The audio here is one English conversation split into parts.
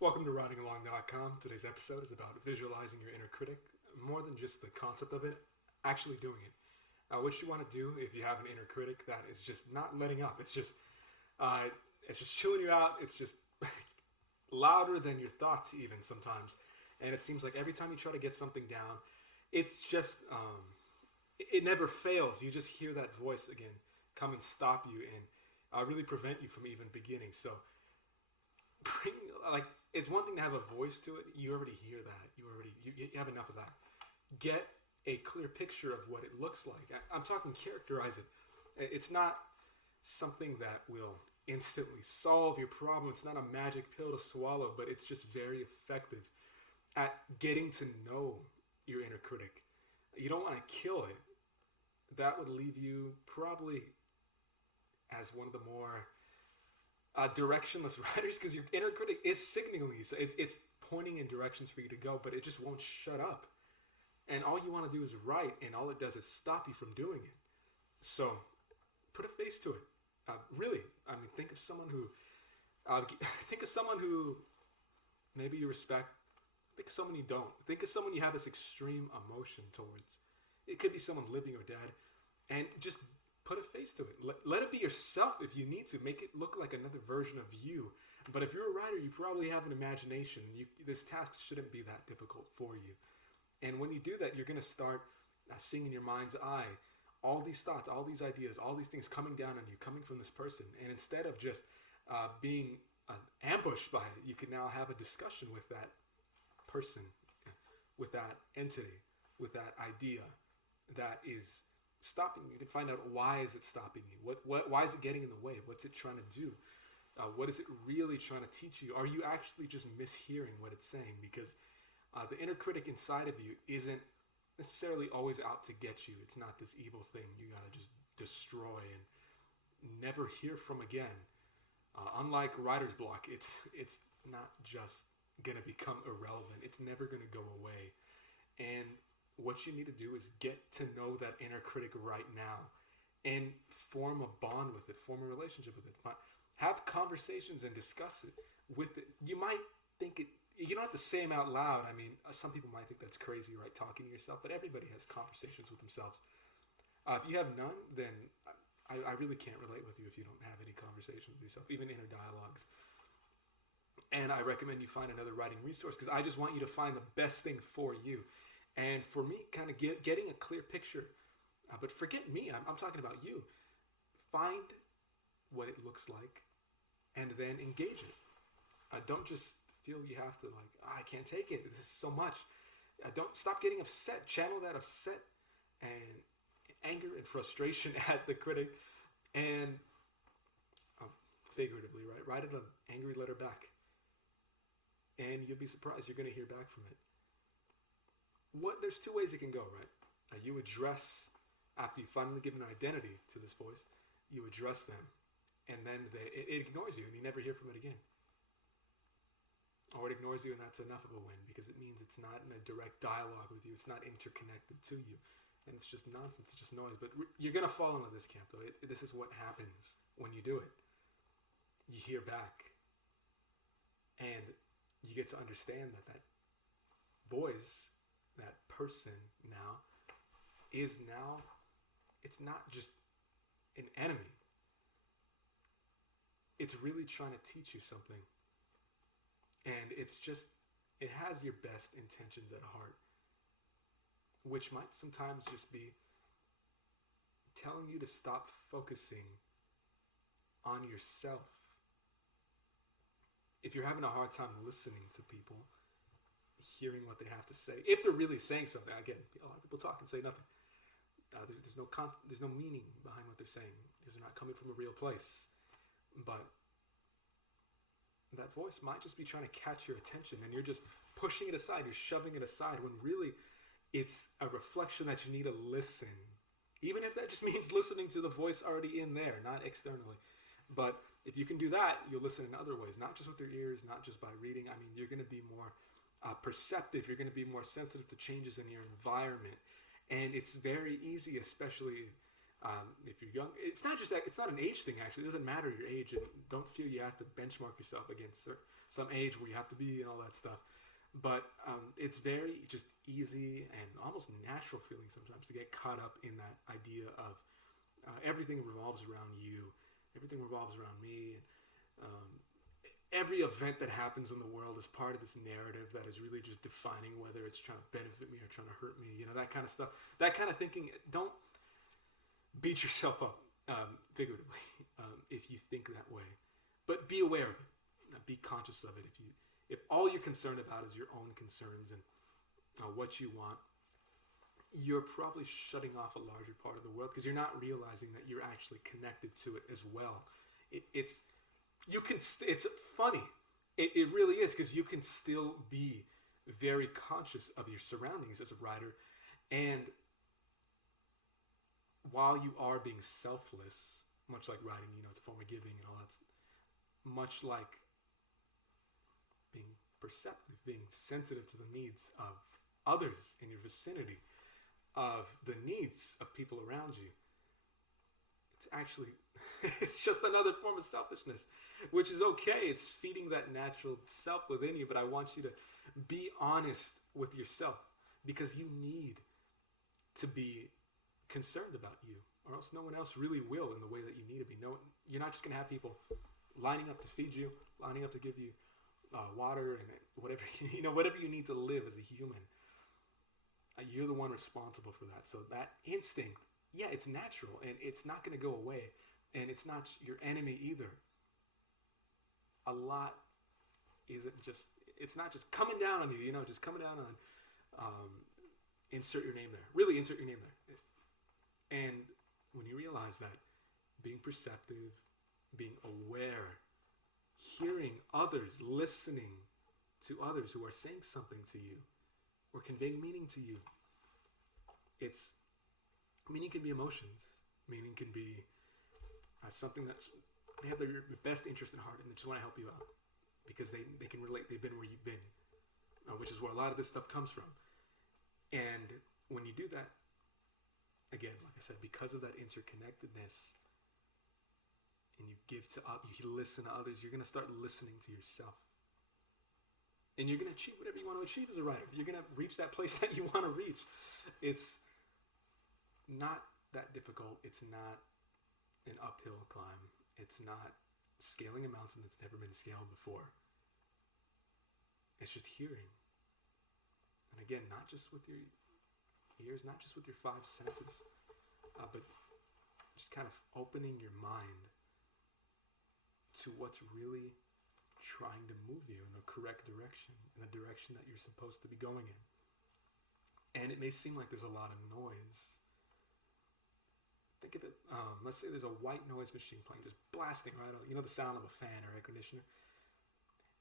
Welcome to writingalong.com. Today's episode is about visualizing your inner critic, more than just the concept of it, actually doing it. What you want to do if you have an inner critic that is just not letting up. Uh, it's just chilling you out. It's just louder than your thoughts even sometimes. And it seems like every time you try to get something down, it's just it never fails. You just hear that voice again come and stop you and really prevent you from even beginning. So bring like it's one thing to have a voice to it. You already hear that. You have enough of that. Get a clear picture of what it looks like. I'm talking characterize it. It's not something that will instantly solve your problem. It's not a magic pill to swallow, but it's just very effective at getting to know your inner critic. You don't want to kill it. That would leave you probably as one of the more directionless writers because your inner critic is signaling you. So it's pointing in directions for you to go, but it just won't shut up. And all you want to do is write, and all it does is stop you from doing it. So put a face to it. Really, I mean, think of someone who maybe you respect. Think of someone you don't. Think of someone you have this extreme emotion towards. It could be someone living or dead, and just put a face to it. Let it be yourself if you need to. Make it look like another version of you. But if you're a writer, you probably have an imagination. This task shouldn't be that difficult for you. And when you do that, you're going to start seeing in your mind's eye all these thoughts, all these ideas, all these things coming down on you, coming from this person. And instead of just being ambushed by it, you can now have a discussion with that person, with that entity, with that idea that is stopping you. You can find out why is it stopping you. Why is it getting in the way? What's it trying to do? What is it really trying to teach you? Are you actually just mishearing what it's saying? Because the inner critic inside of you isn't necessarily always out to get you. It's not this evil thing you gotta just destroy and never hear from again. Unlike writer's block, it's not just gonna become irrelevant. It's never gonna go away. And what you need to do is get to know that inner critic right now and form a bond with it, form a relationship with it. Have conversations and discuss it with it. You might think it, you don't have to say them out loud. I mean, some people might think that's crazy, right? Talking to yourself, but everybody has conversations with themselves. If you have none, then I really can't relate with you if you don't have any conversations with yourself, even inner dialogues. And I recommend you find another writing resource because I just want you to find the best thing for you. And for me, kind of getting a clear picture. But forget me, I'm talking about you. Find what it looks like and then engage it. Don't just feel you have to I can't take it. This is so much. Don't stop getting upset. Channel that upset and anger and frustration at the critic and figuratively, right? Write it an angry letter back. And you'll be surprised. You're going to hear back from it. There's two ways it can go, right? You address, after you finally give an identity to this voice, you address them, and then it ignores you, and you never hear from it again. Or it ignores you, and that's enough of a win, because it means it's not in a direct dialogue with you, it's not interconnected to you, and it's just nonsense, it's just noise. But you're going to fall into this camp, though. This is what happens when you do it. You hear back, and you get to understand that voice, that person now, it's not just an enemy. It's really trying to teach you something. And it has your best intentions at heart, which might sometimes just be telling you to stop focusing on yourself. If you're having a hard time listening to people, hearing what they have to say, if they're really saying something, again, a lot of people talk and say nothing. There's no meaning behind what they're saying because they're not coming from a real place. But that voice might just be trying to catch your attention, and you're just pushing it aside. You're shoving it aside when really it's a reflection that you need to listen, even if that just means listening to the voice already in there, not externally. But if you can do that, you'll listen in other ways, not just with your ears, not just by reading. I mean, you're going to be more perceptive. You're going to be more sensitive to changes in your environment. And it's very easy, especially If you're young, it's not just that. It's not an age thing. Actually, it doesn't matter your age, and don't feel you have to benchmark yourself against some age where you have to be and all that stuff. But it's very just easy and almost natural feeling sometimes to get caught up in that idea of everything revolves around you, everything revolves around me. Um, every event that happens in the world is part of this narrative that is really just defining whether it's trying to benefit me or trying to hurt me. That kind of stuff. That kind of thinking. Don't beat yourself up figuratively if you think that way, but be aware of it. Be conscious of it. If all you're concerned about is your own concerns and what you want, you're probably shutting off a larger part of the world because you're not realizing that you're actually connected to it as well. It's funny. It really is, because you can still be very conscious of your surroundings as a writer, and while you are being selfless, much like writing, it's a form of giving and all that, much like being perceptive, being sensitive to the needs of others in your vicinity, of the needs of people around you. It's actually, it's just another form of selfishness, which is okay. It's feeding that natural self within you, but I want you to be honest with yourself, because you need to be concerned about you, or else no one else really will in the way that you need to be. No, you're not just going to have people lining up to feed you, lining up to give you water and whatever whatever you need to live as a human. You're the one responsible for that. So that instinct, yeah, it's natural and it's not going to go away, and it's not your enemy either. A lot it's not just coming down on you, just coming down on insert your name there. Really insert your name there. And when you realize that, being perceptive, being aware, hearing others, listening to others who are saying something to you or conveying meaning to you. Meaning can be emotions. Meaning can be something they have their best interest in heart, and they just want to help you out because they can relate. They've been where you've been, which is where a lot of this stuff comes from. And when you do that, again, like I said, because of that interconnectedness, and you listen to others, you're going to start listening to yourself. And you're going to achieve whatever you want to achieve as a writer. You're going to reach that place that you want to reach. It's not that difficult. It's not an uphill climb. It's not scaling a mountain that's never been scaled before. It's just hearing. And again, not just with your ears, not just with your five senses, but just kind of opening your mind to what's really trying to move you in the correct direction, in the direction that you're supposed to be going in. And it may seem like there's a lot of noise. Think of it, let's say there's a white noise machine playing, just blasting right out, the sound of a fan or air conditioner,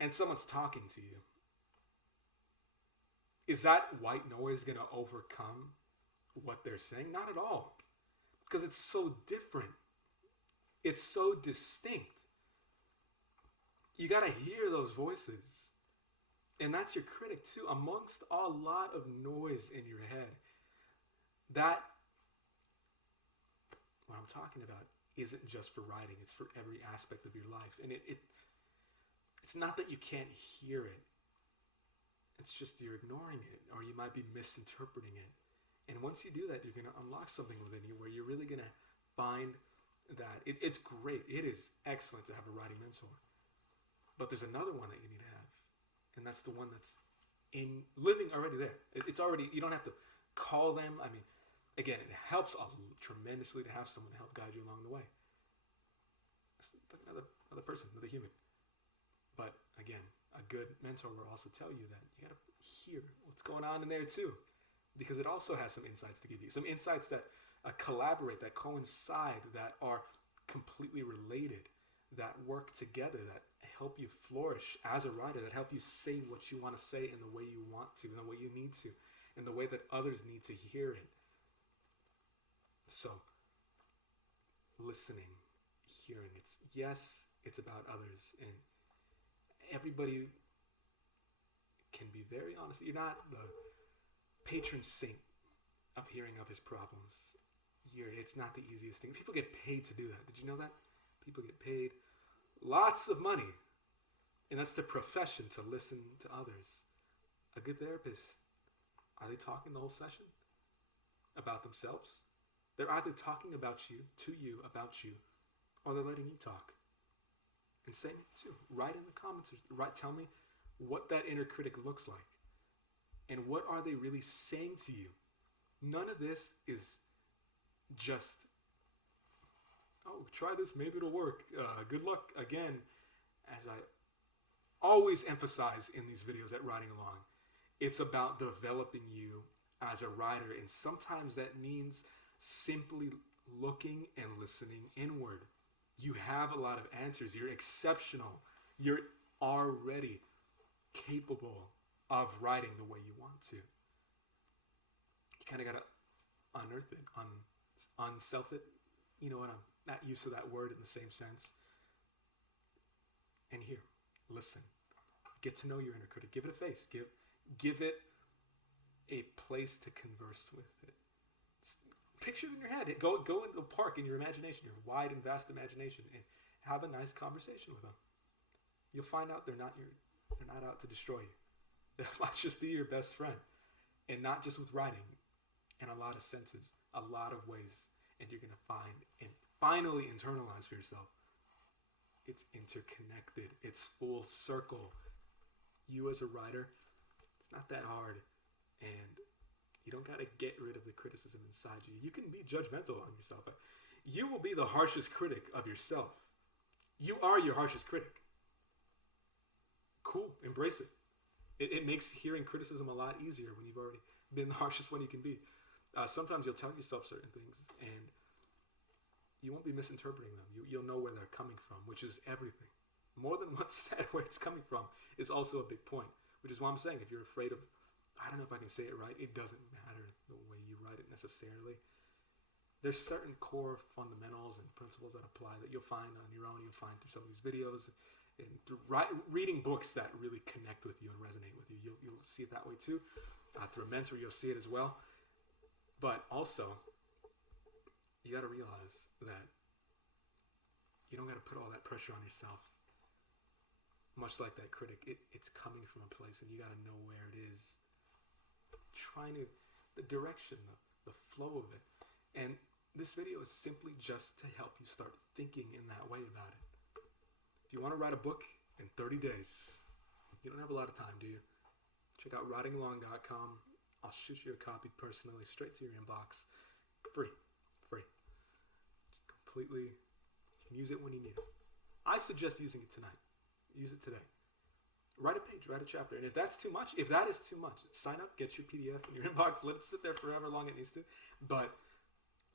and someone's talking to you. Is that white noise going to overcome what they're saying? Not at all. Because it's so different. It's so distinct. You got to hear those voices. And that's your critic too. Amongst a lot of noise in your head, that, what I'm talking about, isn't just for writing. It's for every aspect of your life. And it's not that you can't hear it. It's just you're ignoring it, or you might be misinterpreting it. And once you do that, you're going to unlock something within you where you're really going to find that it's great. It is excellent to have a writing mentor. But there's another one that you need to have. And that's the one that's living already there. It's already, you don't have to call them. I mean, again, it helps tremendously to have someone to help guide you along the way. It's like another person, another human. But again, a good mentor will also tell you that you got to hear what's going on in there too, because it also has some insights to give you, some insights that collaborate, that coincide, that are completely related, that work together, that help you flourish as a writer, that help you say what you want to say in the way you want to, in the way you need to, in the way that others need to hear it. So, listening, hearing, it's about others, and everybody can be very honest. You're not the patron saint of hearing others' problems. it's not the easiest thing. People get paid to do that. Did you know that? People get paid lots of money. And that's the profession, to listen to others. A good therapist, are they talking the whole session about themselves? They're either talking about you, to you, about you, or they're letting you talk. And same too. Write in the comments. Tell me what that inner critic looks like. And what are they really saying to you? None of this is just, oh, try this, maybe it'll work. Good luck again. As I always emphasize in these videos at Writing Along, it's about developing you as a writer. And sometimes that means simply looking and listening inward. You have a lot of answers. You're exceptional. You're already capable of writing the way you want to. You kind of got to unearth it, unself it. You know what? I'm not used to that word in the same sense. And here, listen. Get to know your inner critic. Give it a face. Give it a place to converse with it. Picture it in your head. Go into a park in your imagination, your wide and vast imagination, and have a nice conversation with them. You'll find out they're not out to destroy you. They might just be your best friend, and not just with writing, in a lot of senses, a lot of ways, and you're gonna find and finally internalize for yourself. It's interconnected. It's full circle. You as a writer, it's not that hard, and you don't got to get rid of the criticism inside you. You can be judgmental on yourself, but you will be the harshest critic of yourself. You are your harshest critic. Cool, embrace it. It makes hearing criticism a lot easier when you've already been the harshest one you can be. Sometimes you'll tell yourself certain things, and you won't be misinterpreting them. You'll know where they're coming from, which is everything. More than what's said, where it's coming from is also a big point, which is why I'm saying if you're afraid of, I don't know if I can say it right, it doesn't matter the way you write it necessarily. There's certain core fundamentals and principles that apply that you'll find on your own, you'll find through some of these videos, and through reading books that really connect with you and resonate with you. You'll see it that way too. Through a mentor, you'll see it as well. But also, you got to realize that you don't got to put all that pressure on yourself. Much like that critic, it's coming from a place, and you got to know where it is. The direction, the flow of it. And this video is simply just to help you start thinking in that way about it. If you want to write a book in 30 days, you don't have a lot of time, do you? Check out writingalong.com. I'll shoot you a copy personally, straight to your inbox. Free. Just completely, you can use it when you need it. I suggest using it tonight. Use it today. Write a page, write a chapter. And if that is too much, sign up, get your PDF in your inbox, let it sit there for however long it needs to. But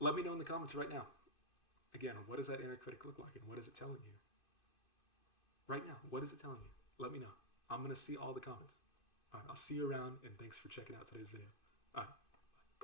let me know in the comments right now. Again, what does that inner critic look like, and what is it telling you? Right now, what is it telling you? Let me know. I'm going to see all the comments. All right, I'll see you around, and thanks for checking out today's video. All right.